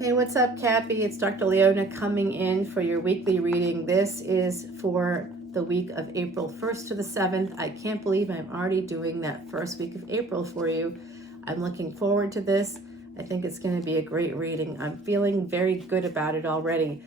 Hey, what's up, Cappy? It's Dr. Leona coming in for your weekly reading. This is for the week of April 1st to the 7th. I can't believe I'm already doing that first week of April for you. I'm looking forward to this. I think it's going to be a great reading. I'm feeling very good about it already,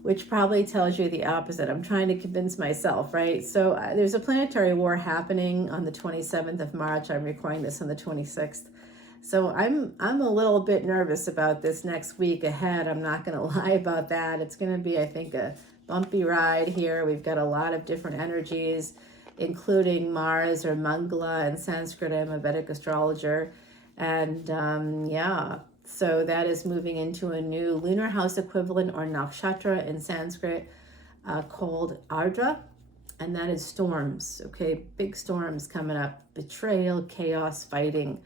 which probably tells you the opposite. I'm trying to convince myself, right? So there's a planetary war happening on the 27th of March. I'm recording this on the 26th. So I'm a little bit nervous about this next week ahead. I'm not going to lie about that. It's going to be, I think, a bumpy ride here. We've got a lot of different energies, including Mars or Mangala in Sanskrit. I'm a Vedic astrologer. And yeah, so that is moving into a new lunar house equivalent or nakshatra in Sanskrit called Ardra. And that is storms, okay? Big storms coming up, betrayal, chaos, fighting.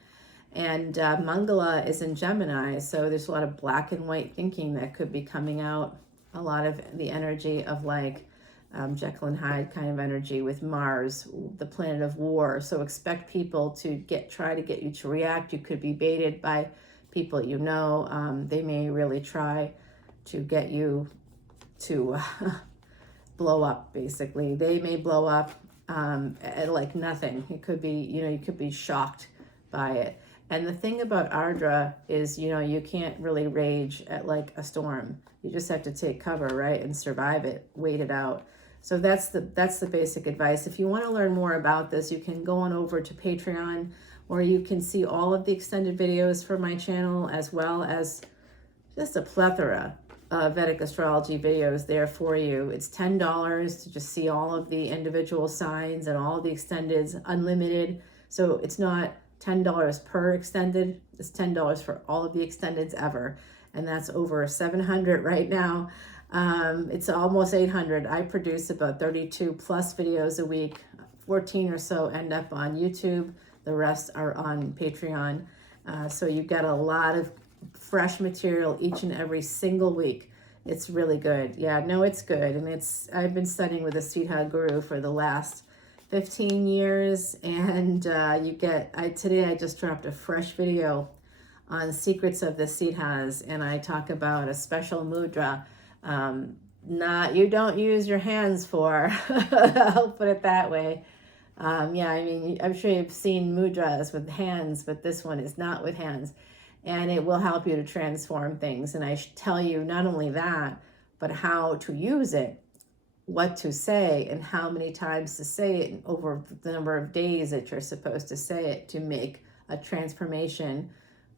And Mangala is in Gemini, so there's a lot of black and white thinking that could be coming out. A lot of the energy of like Jekyll and Hyde kind of energy with Mars, the planet of war. So expect people to try to get you to react. You could be baited by people you know. They may really try to get you to blow up, basically. They may blow up at like nothing. It could be, you could be shocked by it. And the thing about Ardra is, you can't really rage at like a storm. You just have to take cover, right? And survive it, wait it out. So that's the basic advice. If you want to learn more about this, you can go on over to Patreon, or you can see all of the extended videos for my channel, as well as just a plethora of Vedic astrology videos there for you. It's $10 to just see all of the individual signs and all of the extendeds, unlimited. So it's not $10 per extended. It's $10 for all of the extendeds ever, and that's over 700 right now. It's almost 800. I produce about 32 plus videos a week. 14 or so end up on YouTube. The rest are on Patreon. So you've got a lot of fresh material each and every single week. It's really good. Yeah, no, it's good. And I've been studying with a Siddha guru for the last 15 years, and today I just dropped a fresh video on secrets of the Siddhas, and I talk about a special mudra you don't use your hands for. I'll put it that way. Yeah, I mean, I'm sure you've seen mudras with hands, but this one is not with hands, and it will help you to transform things. And I should tell you not only that, but how to use it, what to say, and how many times to say it, and over the number of days that you're supposed to say it to make a transformation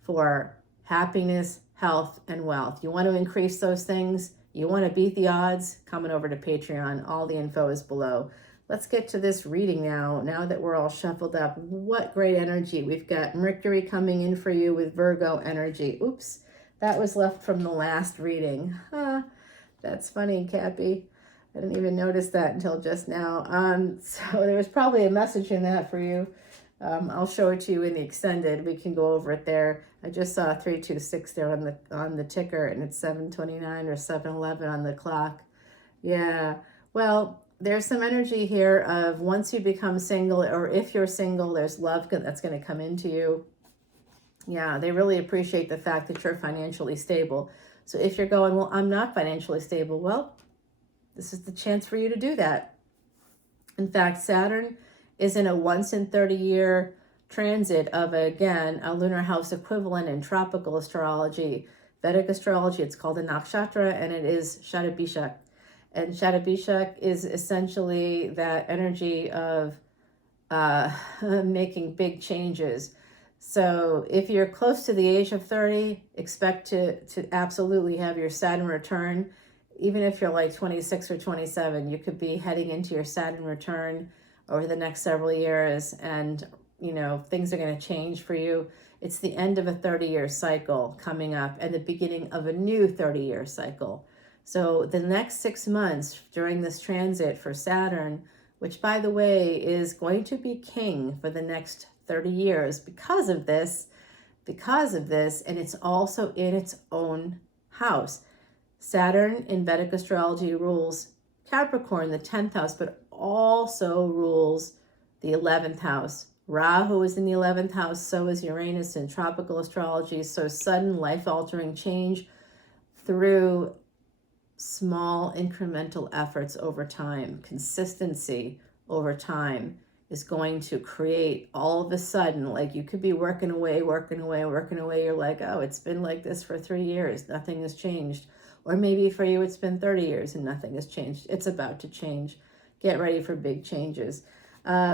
for happiness, health, and wealth. You want to increase those things, you want to beat the odds, coming over to Patreon. All the info is below. Let's get to this reading now that we're all shuffled up. What great energy. We've got Mercury coming in for you with Virgo energy. Oops, that was left from the last reading. That's funny, Cappy. I didn't even notice that until just now. So there was probably a message in that for you. I'll show it to you in the extended. We can go over it there. I just saw 326 there on the ticker, and it's 7:29 or 7:11 on the clock. Yeah. Well, there's some energy here of once you become single, or if you're single, there's love that's going to come into you. Yeah, they really appreciate the fact that you're financially stable. So if you're going, well, I'm not financially stable, well, this is the chance for you to do that. In fact, Saturn is in a once in 30-year transit of, again, a lunar house equivalent in tropical astrology. Vedic astrology, it's called a nakshatra, and it is Shatabishak. And Shatabishak is essentially that energy of making big changes. So if you're close to the age of 30, expect to absolutely have your Saturn return. Even if you're like 26 or 27, you could be heading into your Saturn return over the next several years, and things are going to change for you. It's the end of a 30-year cycle coming up and the beginning of a new 30-year cycle. So the next 6 months during this transit for Saturn, which by the way is going to be king for the next 30 years because of this, and it's also in its own house. Saturn in Vedic astrology rules Capricorn, the 10th house, but also rules the 11th house. Rahu is in the 11th house, so is Uranus in tropical astrology. So sudden life-altering change through small incremental efforts over time, consistency over time is going to create all of a sudden, like you could be working away. You're like, oh, it's been like this for 3 years. Nothing has changed. Or maybe for you, it's been 30 years and nothing has changed. It's about to change. Get ready for big changes.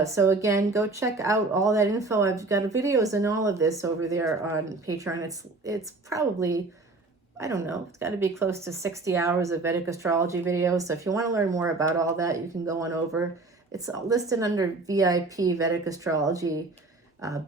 So again, go check out all that info. I've got videos and all of this over there on Patreon. It's probably, I don't know, it's got to be close to 60 hours of Vedic astrology videos. So if you want to learn more about all that, you can go on over. It's listed under VIP Vedic astrology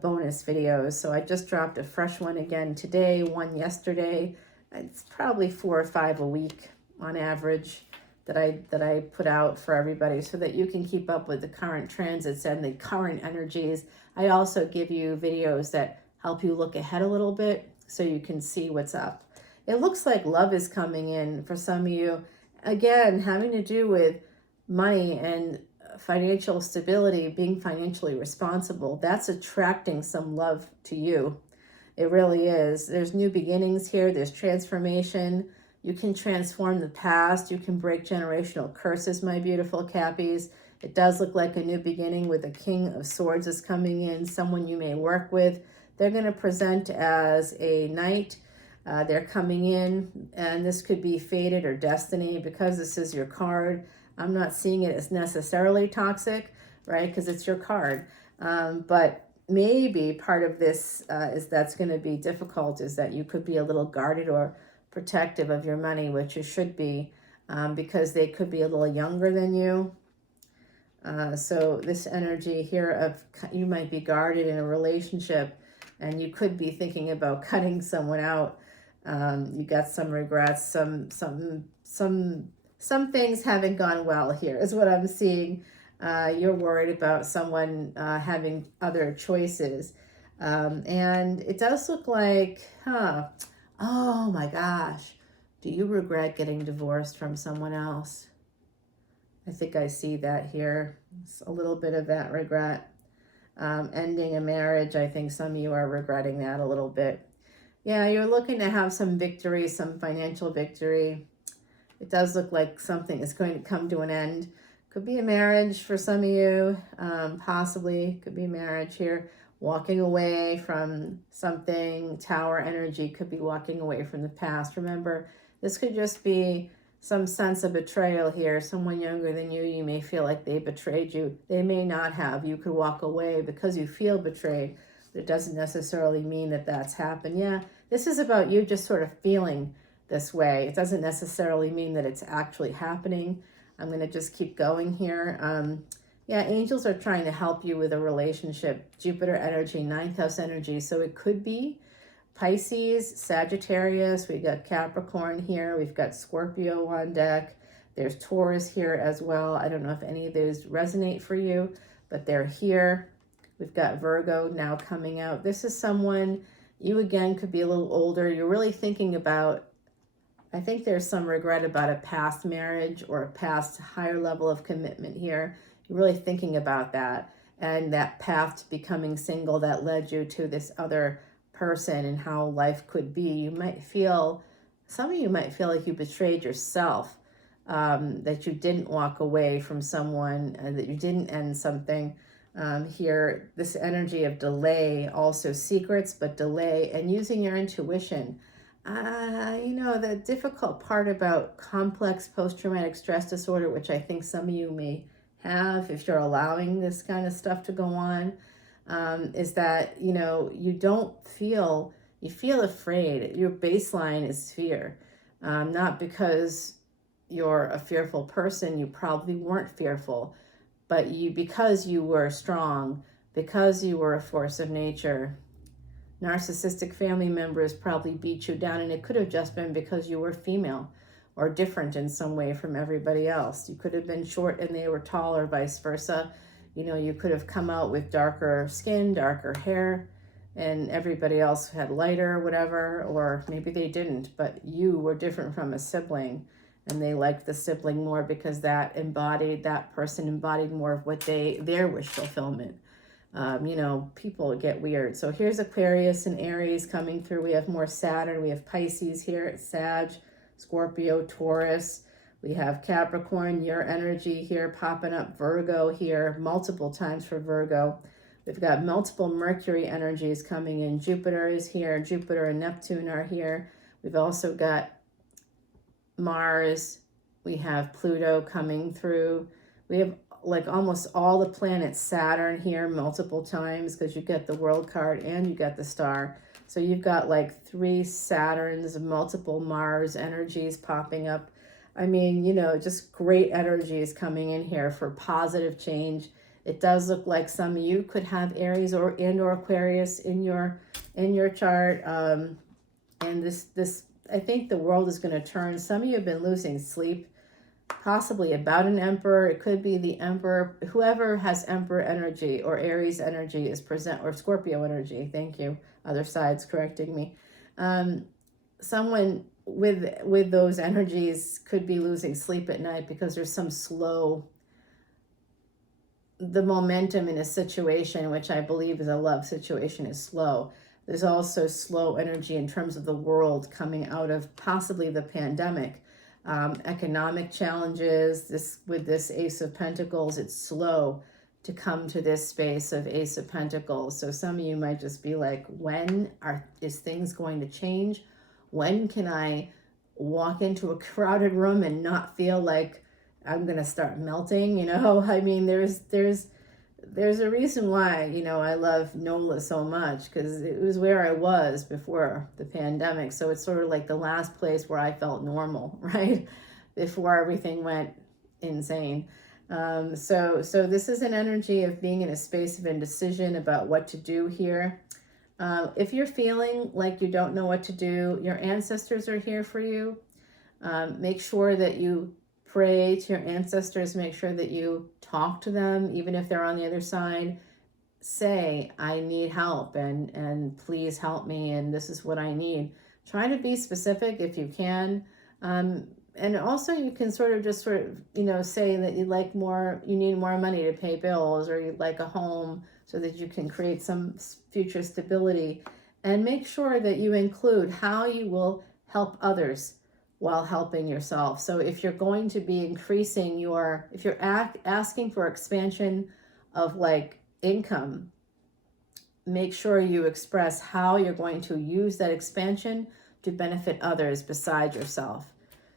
bonus videos. So I just dropped a fresh one again today, one yesterday. It's probably 4 or 5 a week on average that I put out for everybody so that you can keep up with the current transits and the current energies. I also give you videos that help you look ahead a little bit so you can see what's up. It looks like love is coming in for some of you. Again, having to do with money and financial stability, being financially responsible. That's attracting some love to you. It really is. There's new beginnings here. There's transformation. You can transform the past. You can break generational curses, my beautiful Cappies. It does look like a new beginning with the King of Swords is coming in, someone you may work with. They're going to present as a knight. They're coming in, and this could be fated or destiny because this is your card. I'm not seeing it as necessarily toxic, right? Because it's your card. But maybe part of this is that's going to be difficult is that you could be a little guarded or protective of your money, which you should be, because they could be a little younger than you. So this energy here of you might be guarded in a relationship and you could be thinking about cutting someone out. You got some regrets, some things haven't gone well here is what I'm seeing. You're worried about someone having other choices. And it does look like, oh my gosh, do you regret getting divorced from someone else? I think I see that here. It's a little bit of that regret. Ending a marriage, I think some of you are regretting that a little bit. Yeah, you're looking to have some victory, some financial victory. It does look like something is going to come to an end. Could be a marriage for some of you, possibly. Could be a marriage here. Walking away from something. Tower energy could be walking away from the past. Remember, this could just be some sense of betrayal here. Someone younger than you, you may feel like they betrayed you. They may not have. You could walk away because you feel betrayed. But it doesn't necessarily mean that that's happened. Yeah, this is about you just sort of feeling this way. It doesn't necessarily mean that it's actually happening. I'm going to just keep going here. Yeah, angels are trying to help you with a relationship. Jupiter energy, 9th house energy. So it could be Pisces, Sagittarius. We got Capricorn here. We've got Scorpio on deck. There's Taurus here as well. I don't know if any of those resonate for you, but they're here. We've got Virgo now coming out. This is someone, you again could be a little older. You're really thinking about, I think there's some regret about a past marriage or a past higher level of commitment here. You're really thinking about that and that path to becoming single that led you to this other person and how life could be. You might feel, some of you might feel like you betrayed yourself, that you didn't walk away from someone, that you didn't end something. Here, this energy of delay, also secrets, but delay and using your intuition. You know, the difficult part about complex post-traumatic stress disorder, which I think some of you may have if you're allowing this kind of stuff to go on, is that, you know, you feel afraid. Your baseline is fear, not because you're a fearful person. You probably weren't fearful, but because you were strong, because you were a force of nature. Narcissistic family members probably beat you down, and it could have just been because you were female or different in some way from everybody else. You could have been short and they were tall, or vice versa. You know, you could have come out with darker skin, darker hair, and everybody else had lighter or whatever, or maybe they didn't, but you were different from a sibling, and they liked the sibling more because that person embodied more of what their wish fulfillment. You know, people get weird. So here's Aquarius and Aries coming through. We have more Saturn. We have Pisces here. It's Sag. Scorpio, Taurus. We have Capricorn, your energy here popping up, Virgo here, multiple times for Virgo. We've got multiple Mercury energies coming in. Jupiter is here. Jupiter and Neptune are here. We've also got Mars. We have Pluto coming through. We have like almost all the planets, Saturn here multiple times, because you get the world card and you get the star. So you've got like 3 Saturns, multiple Mars energies popping up. I mean, you know, just great energies coming in here for positive change. It does look like some of you could have Aries or Aquarius in your chart. And this I think the world is going to turn. Some of you have been losing sleep, possibly about an emperor. It could be the emperor. Whoever has emperor energy or Aries energy is present, or Scorpio energy. Thank you. Other side's correcting me. Someone with those energies could be losing sleep at night because there's some the momentum in a situation, which I believe is a love situation, is slow. There's also slow energy in terms of the world coming out of possibly the pandemic. Economic challenges, with this Ace of Pentacles, it's slow to come to this space of Ace of Pentacles. So some of you might just be like, when is things going to change? When can I walk into a crowded room and not feel like I'm going to start melting? You know, I mean, there's a reason why, you know, I love NOLA so much, because it was where I was before the pandemic. So it's sort of like the last place where I felt normal, right? Before everything went insane. So this is an energy of being in a space of indecision about what to do here. If you're feeling like you don't know what to do, your ancestors are here for you. Make sure that you pray to your ancestors. Make sure that you talk to them, even if they're on the other side. Say, I need help, and please help me, and this is what I need. Try to be specific if you can. And also you can sort of, you know, say that you need more money to pay bills, or you'd like a home so that you can create some future stability. And make sure that you include how you will help others while helping yourself. So if you're going to be increasing if you're asking for expansion of like income, make sure you express how you're going to use that expansion to benefit others besides yourself.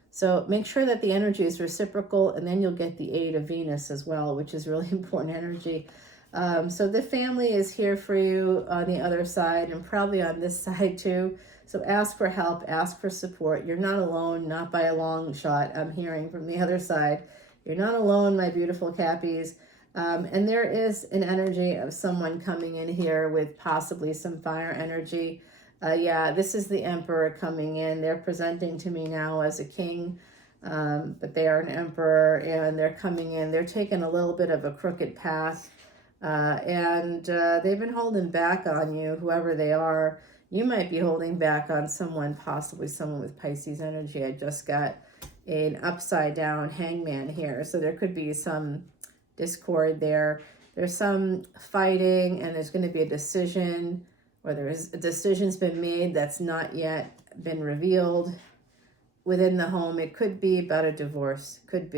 So make sure that the energy is reciprocal, and then you'll get the aid of Venus as well, which is really important energy. So the family is here for you on the other side, and probably on this side too. So ask for help, ask for support. You're not alone, not by a long shot. I'm hearing from the other side. You're not alone, my beautiful Cappies. And there is an energy of someone coming in here with possibly some fire energy. Yeah, this is the Emperor coming in. They're presenting to me now as a king, but they are an Emperor, and they're coming in. They're taking a little bit of a crooked path, and they've been holding back on you, whoever they are. You might be holding back on someone, possibly someone with Pisces energy. I just got an upside down hangman here, so there could be some discord there. There's some fighting, and there's going to be a decision, or a decision's been made that's not yet been revealed within the home. It could be about a divorce, could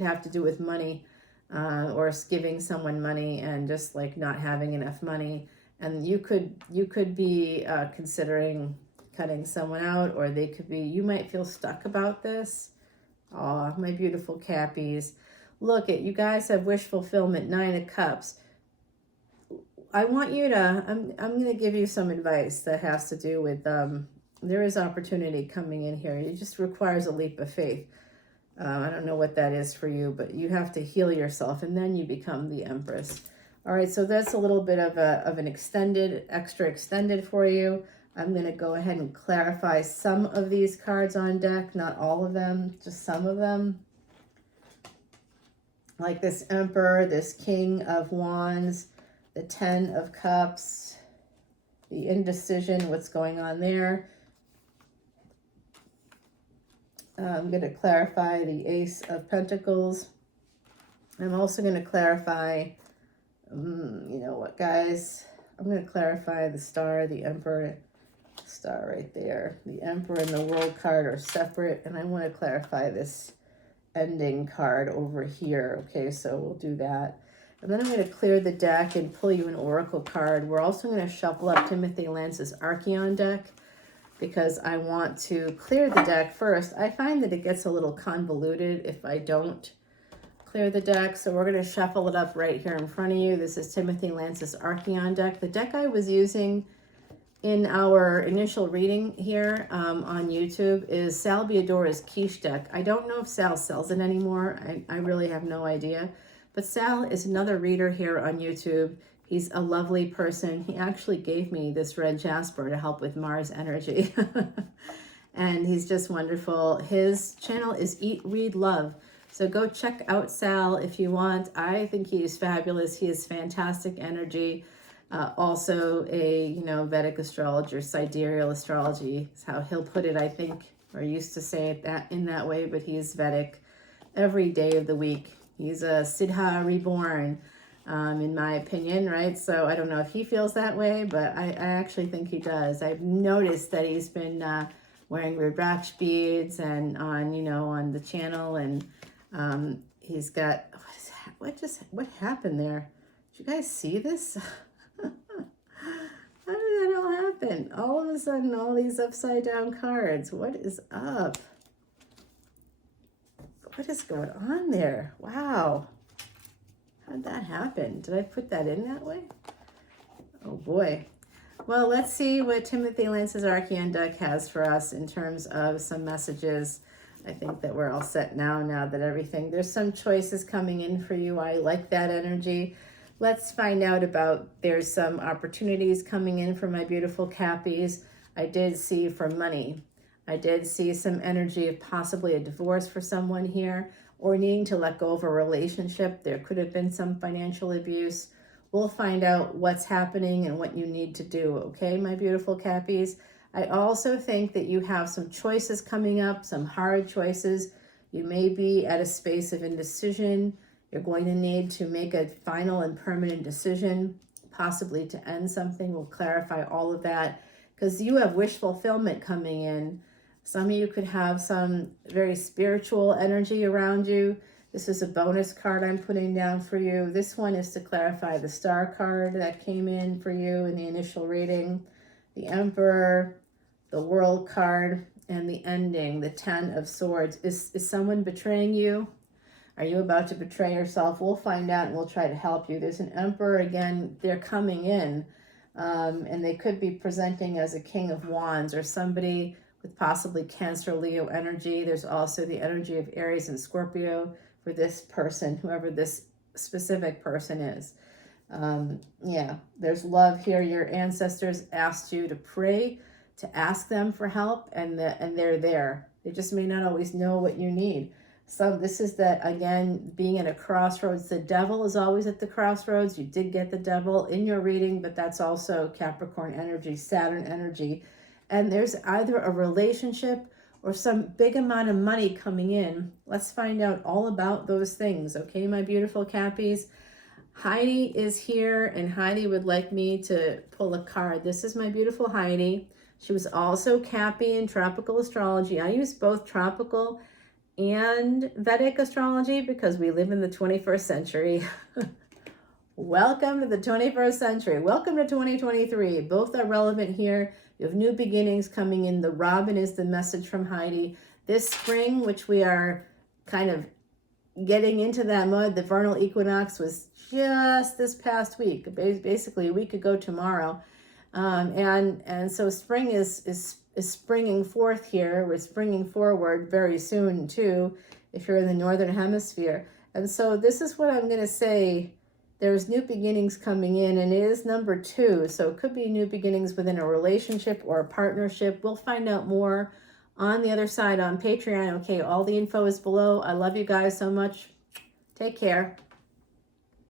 have to do with money, or giving someone money and just like not having enough money. And you could be considering cutting someone out, or you might feel stuck about this. Oh, my beautiful Cappies. Look, you guys have wish fulfillment, 9 of Cups. I want you to, I'm going to give you some advice that has to do with, there is opportunity coming in here. It just requires a leap of faith. I don't know what that is for you, but you have to heal yourself, and then you become the Empress. All right, so that's a little bit of an extra extended for you. I'm going to go ahead and clarify some of these cards on deck, not all of them, just some of them. Like this Emperor, this King of Wands, the 10 of Cups, the indecision, what's going on there. I'm going to clarify the Ace of Pentacles. I'm also going to clarify, you know what, guys? I'm going to clarify the Star, the Emperor, Star right there. The Emperor and the World card are separate, and I want to clarify this ending card over here. Okay, so we'll do that. And then I'm going to clear the deck and pull you an oracle card. We're also going to shuffle up Timothy Lance's Archeon deck because I want to clear the deck first. I find that it gets a little convoluted if I don't clear the deck. So we're going to shuffle it up right here in front of you. This is Timothy Lance's Archeon deck. The deck I was using in our initial reading here on YouTube is Sal Biodora's Quiche deck. I don't know if Sal sells it anymore. I really have no idea. But Sal is another reader here on YouTube. He's a lovely person. He actually gave me this red jasper to help with Mars energy. And he's just wonderful. His channel is Eat, Read, Love. So go check out Sal if you want. I think he is fabulous. He has fantastic energy. Also a, Vedic astrologer, sidereal astrology is how he'll put it, I think, or used to say it in that way, but he's Vedic every day of the week. He's a Siddha reborn, in my opinion, right? So I don't know if he feels that way, but I actually think he does. I've noticed that he's been wearing Rudraksh beads and on the channel, and he's got, what happened there? Did you guys see this? How did that all happen? All of a sudden, all these upside down cards. What is up? What is going on there? Wow. How did that happen? Did I put that in that way? Oh boy. Well, let's see what Timothy Lance's Archeon deck has for us in terms of some messages. I think that we're all set now that there's some choices coming in for you. I like that energy. Let's find out about, there's some opportunities coming in for my beautiful Cappies. I did see for money. I did see some energy of possibly a divorce for someone here, or needing to let go of a relationship. There could have been some financial abuse. We'll find out what's happening and what you need to do, okay, my beautiful Cappies? I also think that you have some choices coming up, some hard choices. You may be at a space of indecision. You're going to need to make a final and permanent decision, possibly to end something. We'll clarify all of that because you have wish fulfillment coming in. Some of you could have some very spiritual energy around you. This is a bonus card I'm putting down for you. This one is to clarify the star card that came in for you in the initial reading. The Emperor, the World card, and the ending, the 10 of Swords. Is someone betraying you? Are you about to betray yourself? We'll find out and we'll try to help you. There's an Emperor, again, they're coming in, and they could be presenting as a King of Wands or somebody with possibly Cancer, Leo energy. There's also the energy of Aries and Scorpio for this person, whoever this specific person is. Yeah, there's love here. Your ancestors asked you to pray, to ask them for help, and they're there. They just may not always know what you need. So this is that, again, being at a crossroads. The devil is always at the crossroads. You did get the devil in your reading, but that's also Capricorn energy, Saturn energy. And there's either a relationship or some big amount of money coming in. Let's find out all about those things, okay, my beautiful Cappies? Heidi is here, and Heidi would like me to pull a card. This is my beautiful Heidi. She was also Cappy in tropical astrology. I use both tropical and Vedic astrology because we live in the 21st century. Welcome to the 21st century. Welcome to 2023. Both are relevant here. You have new beginnings coming in. The Robin is the message from Heidi. This spring, which we are kind of getting into that mode, the vernal equinox was just this past week, basically a week ago tomorrow. And so spring is springing forth here. We're springing forward very soon too, if you're in the Northern Hemisphere. And so this is what I'm going to say. There's new beginnings coming in, and it is number 2. So it could be new beginnings within a relationship or a partnership. We'll find out more on the other side on Patreon. Okay, all the info is below. I love you guys so much. Take care.